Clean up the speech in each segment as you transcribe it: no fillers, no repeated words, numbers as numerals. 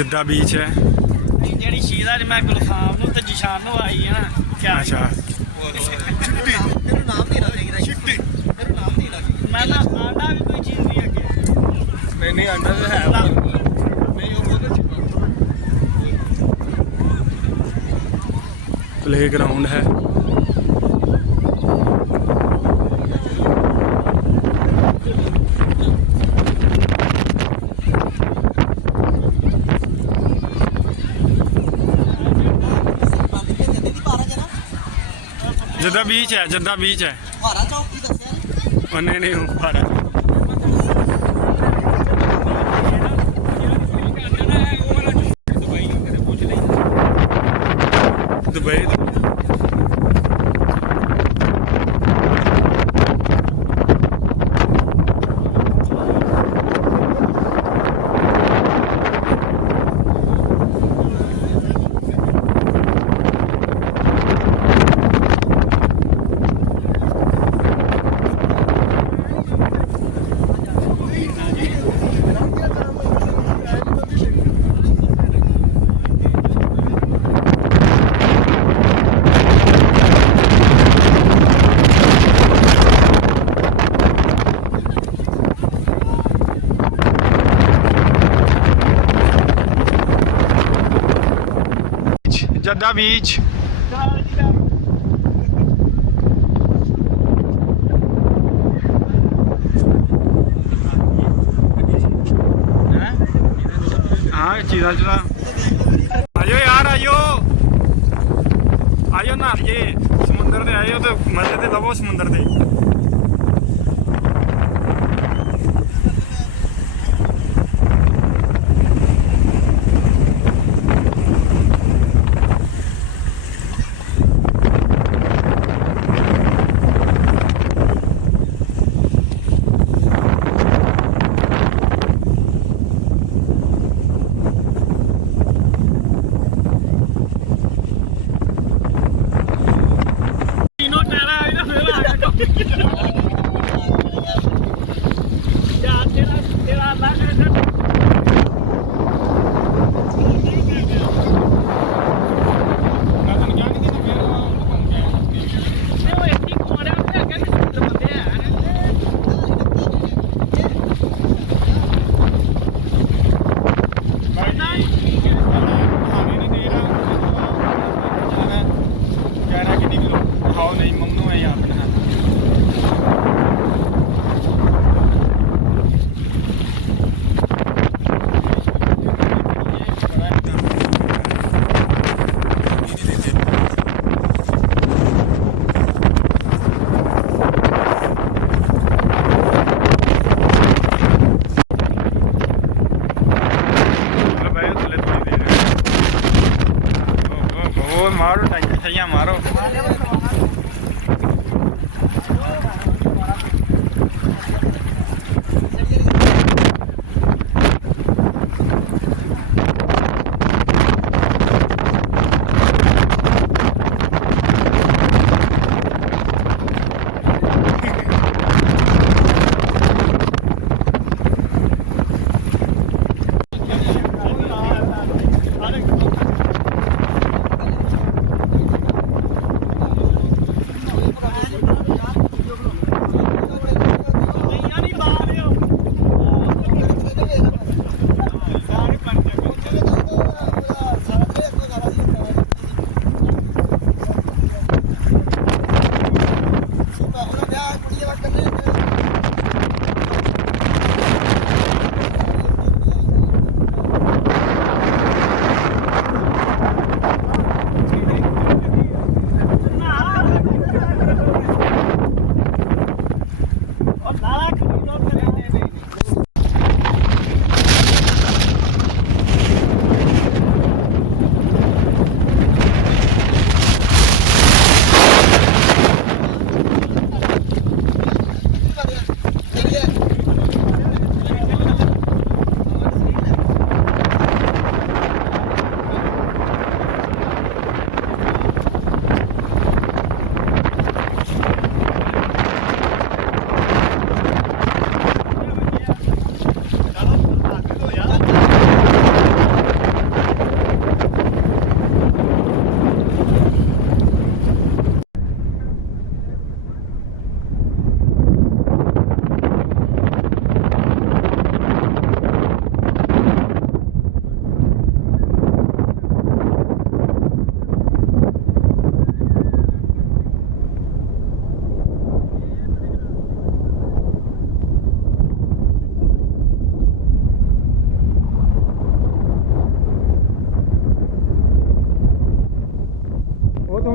ਜਿੱਦਾਂ ਬੀਚ ਹੈ ਜਿਹੜੀ ਚੀਜ਼ ਅੱਜ ਮੈਂ ਗੁਲਫਾਮ ਨੂੰ ਤੇ ਜਸ਼ਾਨ ਨੂੰ ਆਈ ਹੈ ਨਾ ਕਿਆ ਅੱਛਾ ਤੈਨੂੰ ਨਾਮ ਦੇਣਾ ਚਾਹੀਦਾ ਸ਼ਿਫਟੀ ਤੈਨੂੰ ਨਾਮ ਦੇਣਾ ਚਾਹੀਦਾ ਮੈਂ ਨਾ ਆਂਡਾ ਵੀ ਕੋਈ ਚੀਜ਼ ਨਹੀਂ ਅੱਗੇ ਨਹੀਂ ਆਂਦਾ ਤਾਂ ਹੈ ਨਹੀਂ ਉਹ ਬਹੁਤ ਅੱਛੀ ਪਲੇਗਰਾਉਂਡ ਹੈ ਜਿੱਦਾਂ ਬੀਚ ਹੈ ਜਿੱਦਾਂ ਬੀਚ ਹੈ ਭਾਰਾ ਚੌਕ ਕੀ ਦੱਸਿਆ ਨੀ? ਉਹਨੇ ਨਹੀਂ ਭਾਰਾ ਦੁਬਈ ਜੱਦਾ ਬੀਚ ਹਾਂ ਚੀਜ਼ਾਂ ਚਲਾ ਆਇਓ ਯਾਰ ਆਇਓ ਆਇਓ ਨਾ ਇਹ ਸਮੁੰਦਰ ਤੇ ਆਇਓ ਤੇ ਮਜ਼ੇ ਤੇ ਲਵੋ ਸਮੁੰਦਰ ਤੇ मारो टाइम मारो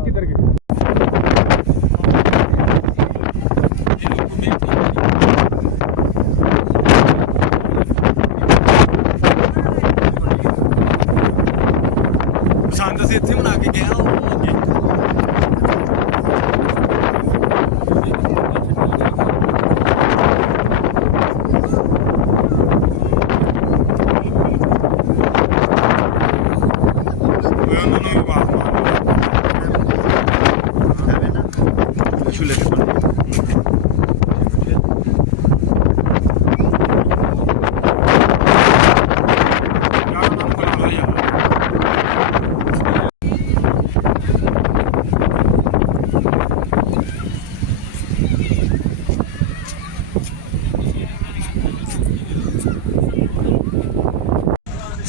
वो किधर गए ਪਸੰਦ ਅਸੀਂ ਇੱਥੇ ਬਣਾ ਕੇ ਗਿਆ ਉਹ ਅੱਗੇ ਉਹਨਾਂ ਨੂੰ ਵੀ ਬਾਤ ਛੁੱਲੇ ਤੇ ਬਣ ਯਾਰ ਉਹਨਾਂ ਨੂੰ ਬੁਲਾ ਲਓ ਯਾਰ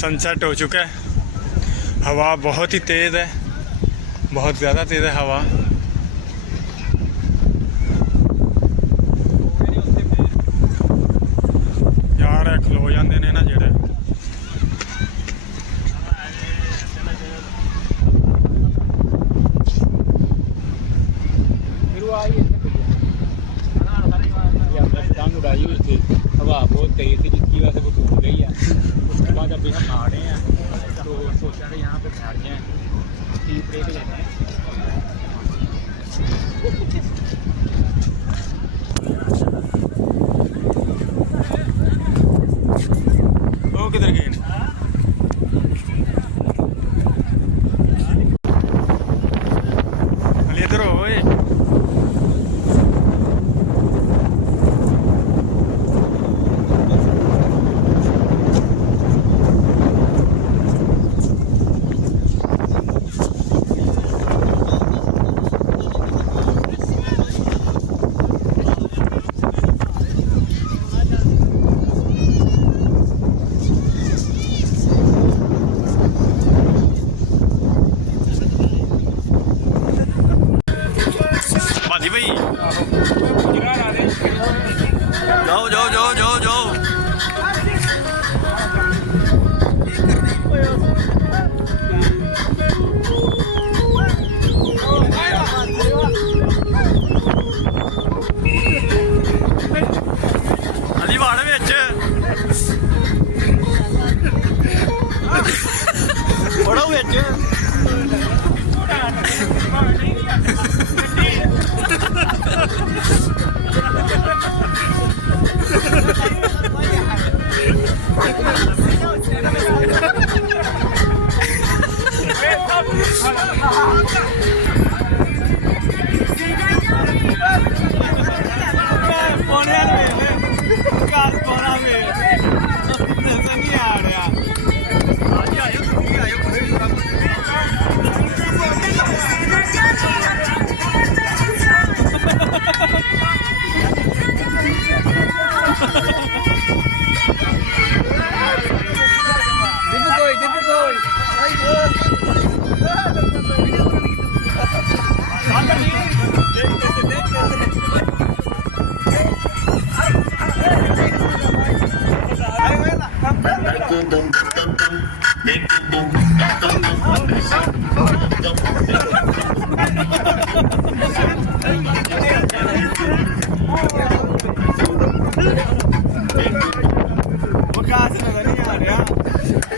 सनसेट हो चुका है हवा बहुत ही तेज़ है बहुत ज़्यादा तेज़ है हवा यार खलो जाते ने ना जेड़े हवा बहुत तेज थी जिसकी वजह से वो टूट गई है। उसके बाद अभी हम आ रहे हैं तो सोचा कि यहाँ पे बैठ जाएं, टी ब्रेक लेते हैं। वो किधर गए ने? अली इधर हो ओए भाजी भाई जाओ जाओ जाओ जाओ जाओ अली वाड़ विच बड़ा विच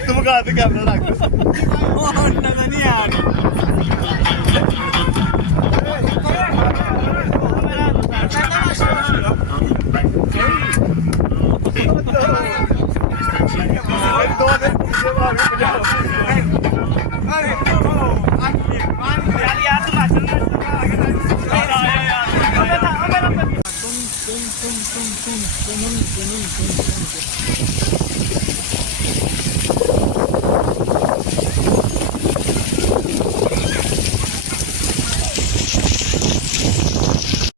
ਤੂੰ ਬਗਾ ਤੇ ਕੈਮਰਾ ਲੱਗ ਉਹ ਨਜ਼ਰ ਨਹੀਂ ਆ ਰਿਹਾ